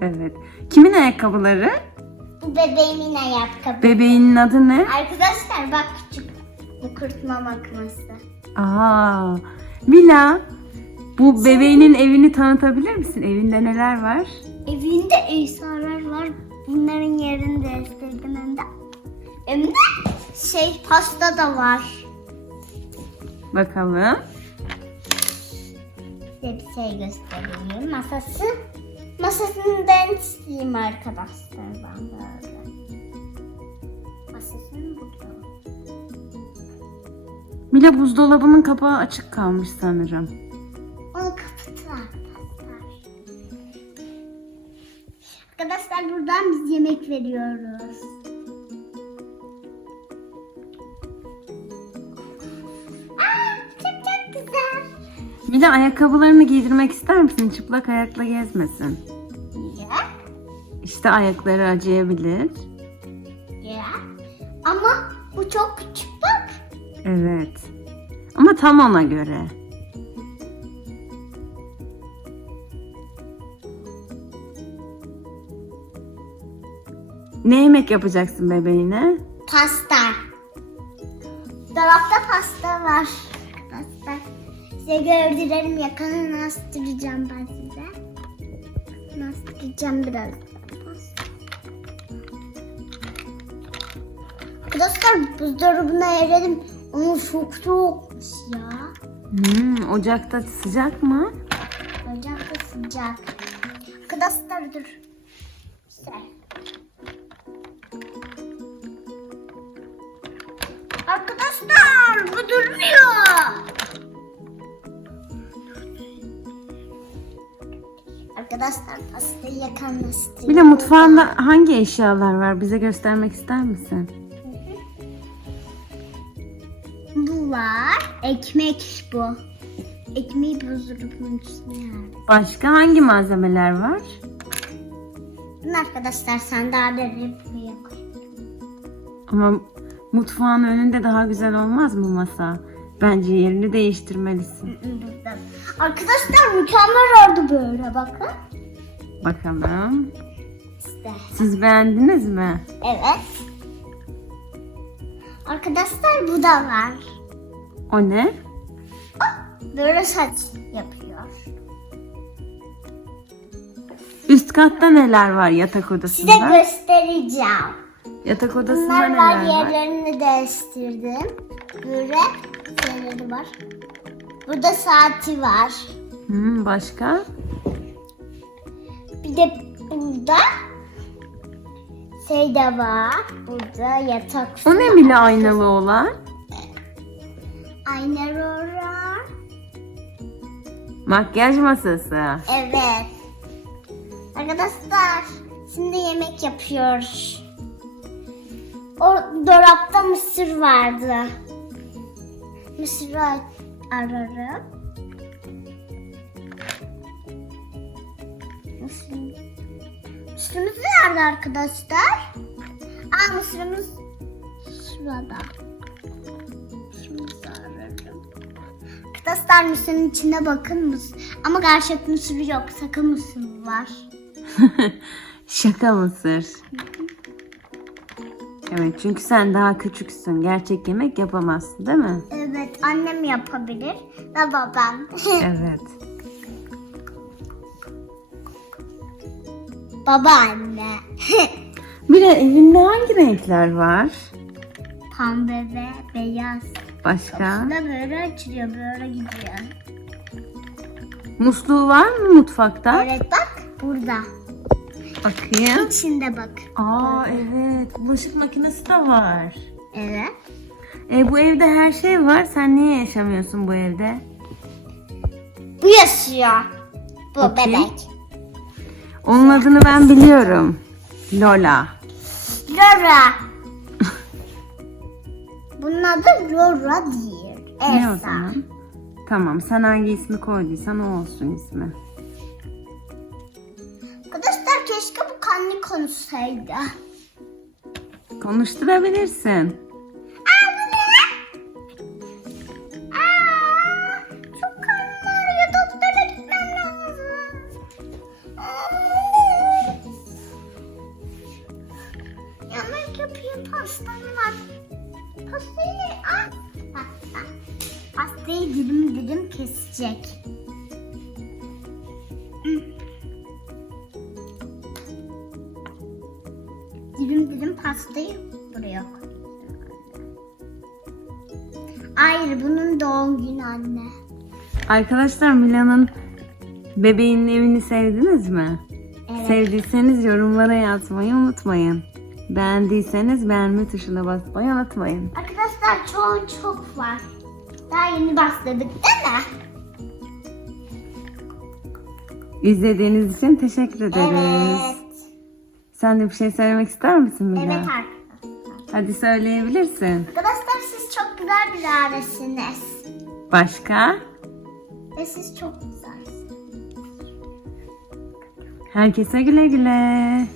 Evet. Kimin ayakkabıları? Bu bebeğimin ayakkabı. Bebeğinin adı ne? Arkadaşlar bak küçük bu kurutma makinesi. Aa, Mila. Bu bebeğinin evini tanıtabilir misin? Evinde neler var? Evinde eşyalar var. Bunların yerini değiştirdim hem de. Hem de şey pasta da var. Bakalım. Size bir şey göstereyim. Masası. Masasını ben çizeyim arkadaşlar ben böyle. Masasını burada. Mila buzdolabının kapağı açık kalmış sanırım. Onu arkadaşlar. Arkadaşlar buradan biz yemek veriyoruz. Mila ayakkabılarını giydirmek ister misin? Çıplak ayakla gezmesin. Ya, İşte ayakları acıyabilir. ya. Ama bu çok küçük bak. Evet. Ama tam ona göre. Ne yemek yapacaksın bebeğine? Pasta. Dolapta pasta var. Pasta. Size gördürelim yakanı astıracağım ben size. Astıracağım biraz. Arkadaşlar buzdolabına erelim. Onu çok soğukmuş ya. Hmm, ocakta sıcak mı? Ocakta sıcak. Arkadaşlar dur. Güzel. Arkadaşlar bu durmuyor. Arkadaşlar pastayı yakanlaştırıyor. Bir de mutfağında hangi eşyalar var? Bize göstermek ister misin? Bu var. Ekmek bu. Ekmeği buzdolabının üstüne yer. Başka hangi malzemeler var? Bunu arkadaşlar sandalyeleri buraya koy. Ama mutfağın önünde daha güzel olmaz mı masa? Bence yerini değiştirmelisin. Arkadaşlar mükemmel oldu böyle bakın. Bakalım. İşte. Siz beğendiniz mi? Evet. Arkadaşlar bu da var. O ne? Böyle saç yapıyor. Üst katta neler var yatak Size odasında? göstereceğim. Yatak odasında Bunlar neler var var? yerlerini değiştirdim. Böyle şeyleri var. Burada saati var. Hmm, başka? Bir de burada şey de var. Burada yatak. O ne bile aynalı olan? Aynalar var. Makyaj masası. Evet. Arkadaşlar şimdi yemek yapıyoruz. O dolapta mısır vardı. Mısırı ararım. Mısır. Mısırımız nerede arkadaşlar? Aa mısırımız şurada. Mısırımızı ararım. Arkadaşlar mısırın içine bakın mısır. Ama gerçek mısır yok. Sakın mısır var. Şaka mısır. Evet çünkü sen daha küçüksün. Gerçek yemek yapamazsın değil mi? Evet annem yapabilir ve babam. Evet. Babaanne. De evinde hangi renkler var? Pembe ve beyaz. Başka? Bu da böyle açılıyor böyle gidiyor. Musluğu var mı mutfakta? Evet bak burada. Bakayım. İçinde bak. Aa evet. Bulaşık makinesi de var. Evet. E, bu evde her şey var. Sen niye yaşamıyorsun bu evde? Bu yaşıyor. Bu Okey. bebek. Onun adını ben biliyorum. Lola. Laura. Bunun adı Laura değil. Ne o Elsa. zaman? Tamam sen hangi ismi koyduysan o olsun ismi. konuşsaydı. Konuşturabilirsin. Abla. Aa, çok karnım. Doktora gitmem lazım. Yemek yapayım pastam var. Pastayı ah. Pastayı dilim dilim kesecek. Hı. Dilim dilim pastayı buraya koyuyorum. Hayır bunun doğum günü anne. Arkadaşlar Mila'nın bebeğinin evini sevdiniz mi? Evet. Sevdiyseniz yorumlara yazmayı unutmayın. Beğendiyseniz beğenme tuşuna basmayı unutmayın. Arkadaşlar çok çok var. Daha yeni başladık değil mi? İzlediğiniz için teşekkür ederiz. Evet. Sen de bir şey söylemek ister misin Mila? Evet arkadaşlar. Hadi söyleyebilirsin. Arkadaşlar siz çok güzel bir ailesiniz. Başka? Ve siz çok güzelsiniz. Herkese güle güle.